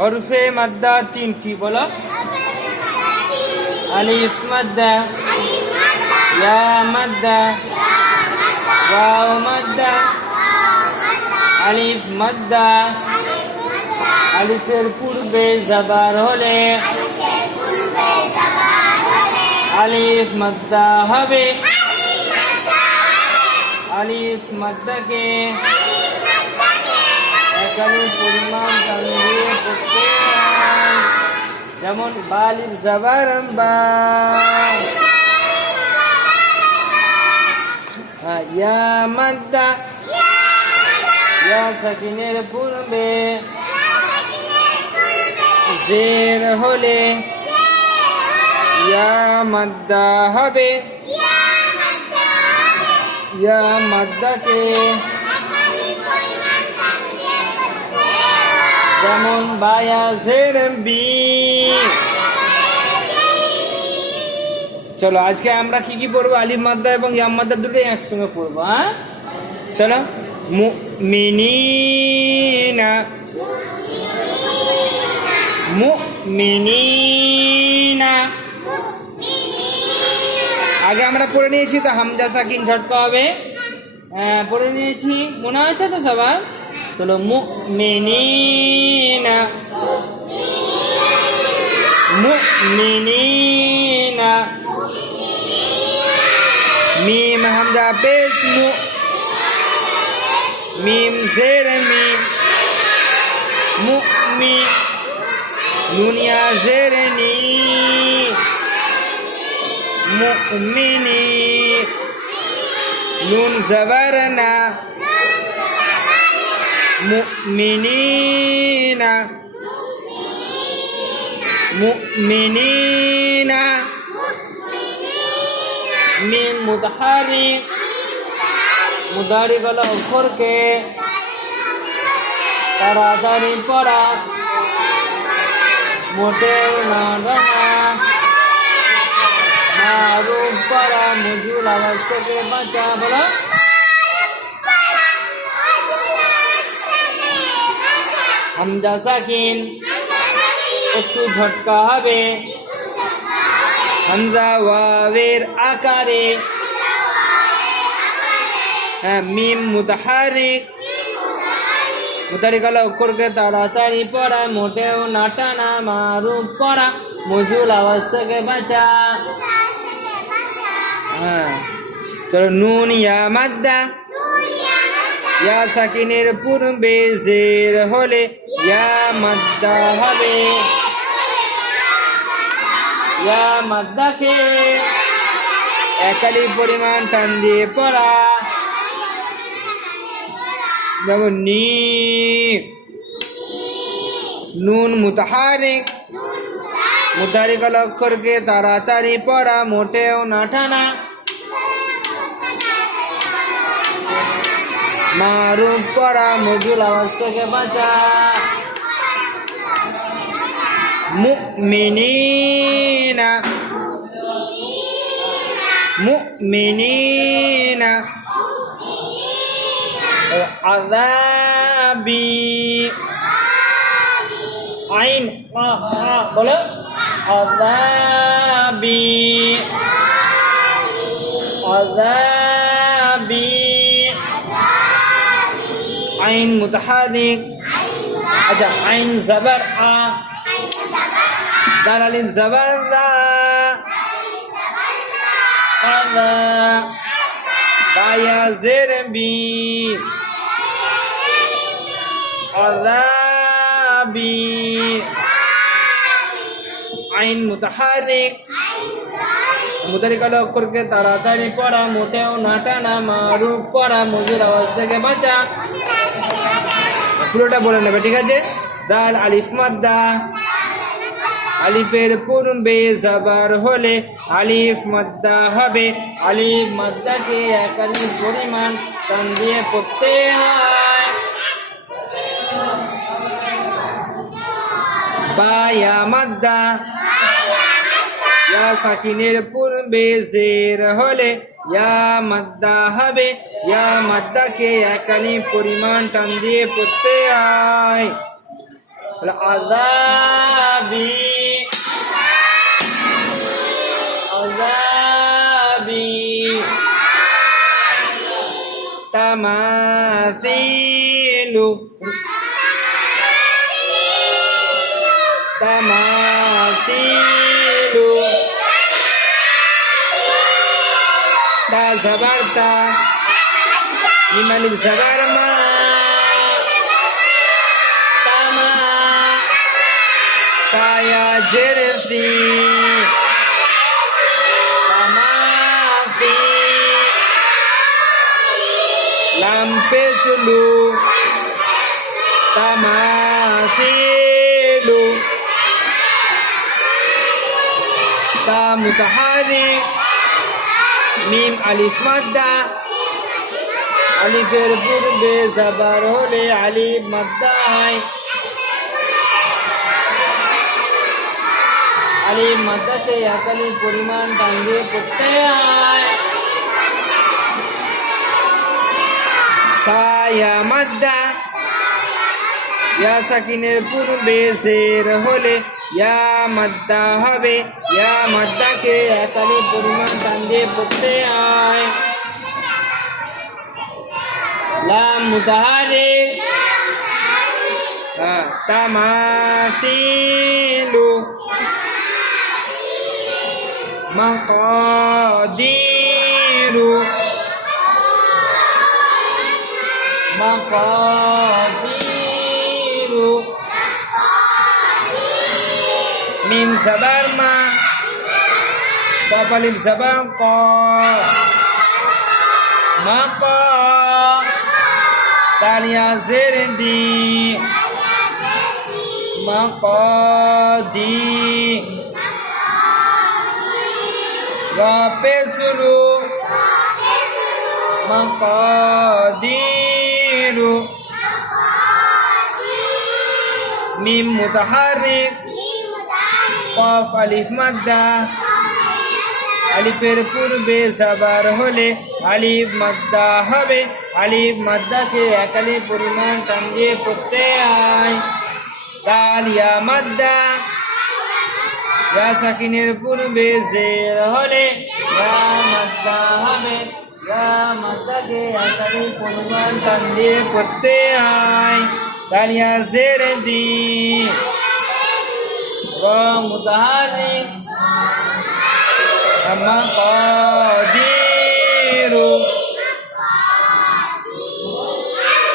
হরফে মাদ্দা তিনটি, বলো। আলিফ মাদ্দা, ইয়া মাদ্দা, ওয়াও মাদ্দা। আলিফ মাদ্দা, আলিফের পূর্বে জাবার হলে আলিফ মাদ্দা হবে। আলিফ মাদ্দাকে একালিফ পরিমাণ টান দিয়ে পড়তে হয়, যেমন বালিফ জাবার বা। ইয়া মাদ্দা, ইয়া সাকিনের পূর্বে জের হলে ইয়া মাদ্দা হবে। ইয়া মাদ্দাকে যেমন বায়া জের বি। চলো আজকে আমরা কি কি পড়বো? আলিফ মাদ্দা এবং ইয়া মাদ্দা দুটোই একসঙ্গে পড়বো। হ্যাঁ, চলো। মুমিনিনা, মুমিনিনা। আগে আমরা পড়ে নিয়েছি, তো হামজা সাকিন ঝটকা হবে। পড়ে নিয়েছি, মনে আছে তো সবার? চলো, মুমিনিনা, মুমিনিনা। মিম হামজা পেশ মু, মিম জের মি, মুমি। নুনিয়া জের নি, মুমিনি। নুন জবর না, মুমিনিনা, মুমিনিনা। মিম মুতাহারিক, মুদারিক হলো অক্ষরকে তাড়াতাড়ি পড়া, মোটেও না ডানা, মারুফ পড়া, মজুল আওয়াজ থেকে বাঁচা, বলো। হামজা সাকিন একটু ঝটকা হবে, হামজা ওয়াবের আকারে। মিম মুতাহারিক, মুতাহারিক হলো অক্ষরকে তাড়াতাড়ি পড়া, মোটেও না টানা, মারুফ পড়া, মজুল আওয়াজ থেকে বাঁচা। চলো, নুন ইয়া মাদ্দা, ইয়া সাকিনের পূর্বে জের হলে ইয়া মাদ্দা হবে। ইয়া মাদ্দাকে একালি পরিমাণ টান দিয়ে পড়া, যেমন নি। নুন মুতাহারিক, মুতাহারিক হলো অক্ষরকে তাড়াতাড়ি পড়া, মোটেও না টানা, মারুফ পড়া, মজুল আওয়াজ থেকে বাঁচা। মুমিনিনা, মুমিনিনা। আযাবি, আইন বলো, আযাবি, আযাবি। আইন মুতাহারিক, আচ্ছা, আইন জবর আ, দাল আলিফ জবর দা, আযা, বায়া জের বি, আযাবি। আইন মুতাহারিক, মুতাহারিক হলো অক্ষরকে তাড়াতাড়ি পড়া, মোটেও না টানা, মারুফ পড়া, মজুর আওয়াজ থেকে বাঁচা। পুরোটা বলে নেবে, ঠিক আছে? দাল আলিফ মাদ্দা, আলিফের পূর্বে জাবার হলে আলিফ মাদ্দা হবে। আলিফ মাদ্দাকে একালিফ পরিমাণ টান দিয়ে পড়তে হয়। বা ইয়া মাদ্দা, ইয়া সাকিনের পূর্বে জের হলে ইয়া মাদ্দা হবে। ইয়া মাদ্দাকে একালিফ পরিমাণ টান দিয়ে পড়তে হয়। আযাবি আযাবি তামাসিলু তামাসিলু তা জবর তা মিম আলিফ জবর মা তামা তা ইয়া জের ফি তামাফি লাম পেসলু তামাসিলু তা মুতাহারিক মিম আলিফ মাদ্দা আলিফের পূর্বে জবর হলে আলিফ মাদ্দা হয় আলিফ মাদ্দাকে একালি পরিমাণ টান দিয়ে পড়তে হয় সায়া মাদ্দা ইয়া সাকিনের পূর্বে জের হলে ইয়া মাদ্দা হবে ইয়া মাদ্দাকে একালি পরিমাণ টান দিয়ে পড়তে হয় লাম মুতাহারিক তামাসিলু মাকাদিরু মাকাদিরু মিম জবর মা কফ আলিফ জবর ক মাকা তালিয়া জের দি মাকাদি রা পেসলু মাকাদিরু মিম মুতাহারিক কফ আলিফ মাদ্দা আলিফের পূর্বে জবর হলে আলিফ মাদ্দা হবে আলিফ মাদ্দাকে একালি পরিমাণ টান দিয়ে পড়তে হয় দাল ইয়া মাদ্দা ইয়া সাকিনের পূর্বে জের হলে ইয়া মাদ্দা হবে ইয়া মাদ্দাকে একালি পরিমাণ টান দিয়ে পড়তে হয় দাল ইয়া জের দি রা মুতাহারিক মাকাদিরু